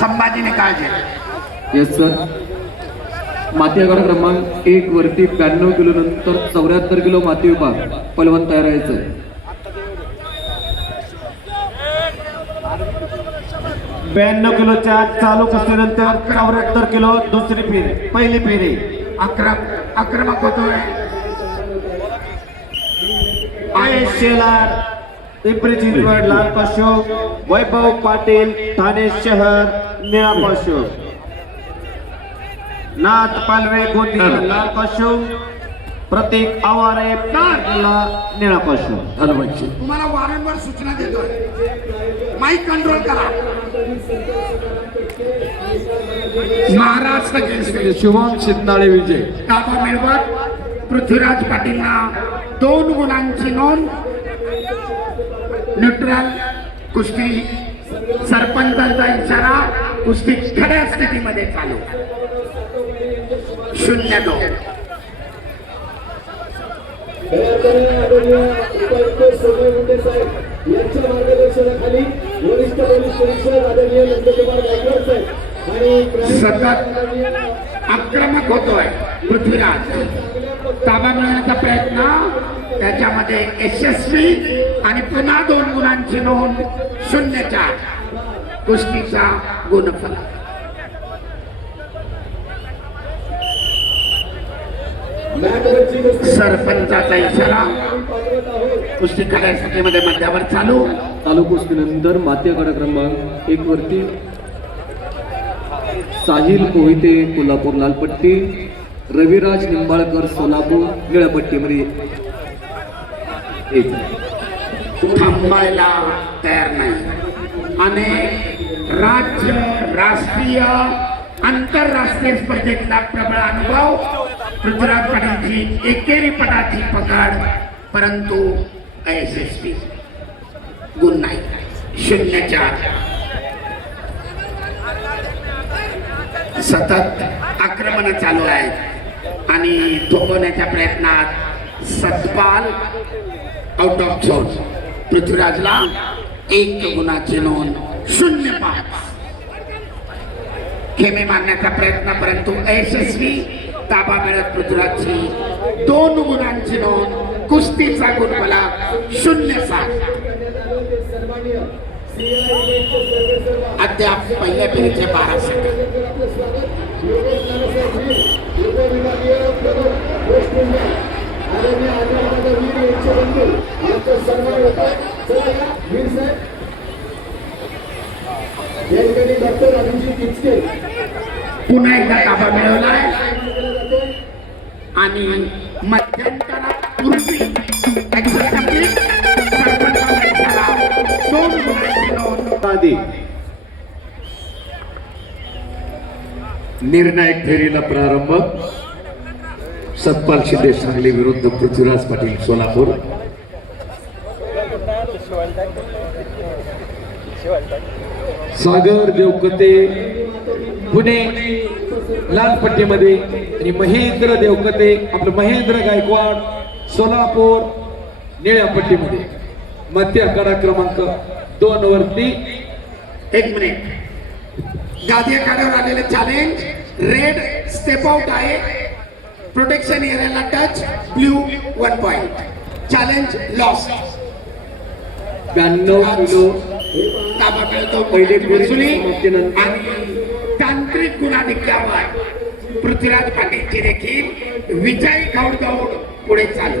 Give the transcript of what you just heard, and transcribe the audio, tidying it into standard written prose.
संभाजीने काळजी. Yes sir. माती आघाडा क्रमांक 1 वरती 92 किलो नंतर 74 किलो माती विभाग पलवान तयार व्हायचं. 92 किलोच्या चालू कुस्तीनंतर 74 किलो दुसरी फेरी पहिली फेरी आक्रमक होतोय शेलार पिंपरी चिंचवड लाल पाशो, वैभव पाटील ठाणे शहर निळा पाशो, नाथ पालवे गोंदिया लाल पाशो, प्रतीक आवारे निळा पाशो. तुम्हाला वारंवार सूचना देतोय, माईक कंट्रोल करा. महाराष्ट्र केसरी शुभम शिंदाळे विजय. ताबा मिळवत पृथ्वीराज पाटीलना 2 गुणांची नोंद. न्यूट्रल कुस्ती सरपंचांचा इशारा, कुस्ती खड्या स्थितीमध्ये चालू. 0-2. यांच्या मार्गदर्शनाखाली वरिष्ठ पोलीस निरीक्षक आदरणीय नंदकुमार गायकवाड साहेब आणि सतत आक्रमक होतोय पृथ्वीराज. ताबा मिळवण्याचा प्रयत्न त्याच्यामध्ये यशस्वी आणि पुन्हा 2 गुणांची नोंद. 0-4. कुस्तीचा गुणफल. सरपंचाचा इशारा, कुस्ती खड्या स्थितीमध्ये मध्यावर चालू कुस्तीनंतर माती आघाडा क्रमांक 1 वरती साहिल मोहिते कोल्हापूर लालपट्टी, रविराज निंबाळकर सोलापूर निळ्यापट्टीमध्ये. थांबायला तयार नाही आणि राज्य राष्ट्रीय आंतरराष्ट्रीय स्पर्धेतला प्रबळ अनुभव. पृथ्वीराज पाटीलची एकेरी पदाची पकड, परंतु अयशस्वी. गुण नाही. 0-4. सतत आक्रमण चालू आहेत आणि थोपवण्याच्या प्रयत्नात सतपाल आउट ऑफ झोन. पृथ्वीराजला 1 गुणाची नोंद. 0-5. खेमे मारण्याचा प्रयत्न परंतु अयशस्वी. ताबा मिळत पृथ्वीराजची 2 गुणांची नोंद. कुस्तीचा गुणफला 0-7. अद्याप पहिल्या फेरीचे 12 सेकंद. पुन्हा एकदा ताबा मिळवलाय आणि मध्यंतरापूर्वी निर्णायक फेरीला प्रारंभ. सतपाल शिंदे सांगली विरुद्ध पृथ्वीराज पाटील सोलापूर. सागर देवकते पुणे लाल पट्टीमध्ये आणि महेंद्र देवकते आपलं महेंद्र गायकवाड सोलापूर निळ्या पट्टीमध्ये. मध्य आखाडा क्रमांक 2 वरती 1 मिनिट. गादी आखाड्यावर आलेले चॅलेंज रेड स्टेप आउट आहे. प्रोटेक्शन एरियाला touch, blue 1 point. Challenge lost. 92 kilo ताबा मिळतो पहिले वसुली फेरीनंतर आणि तांत्रिक गुणाधिक्यावर पृथ्वीराज पाटीलची देखील विजयी दौड पुढे चालू.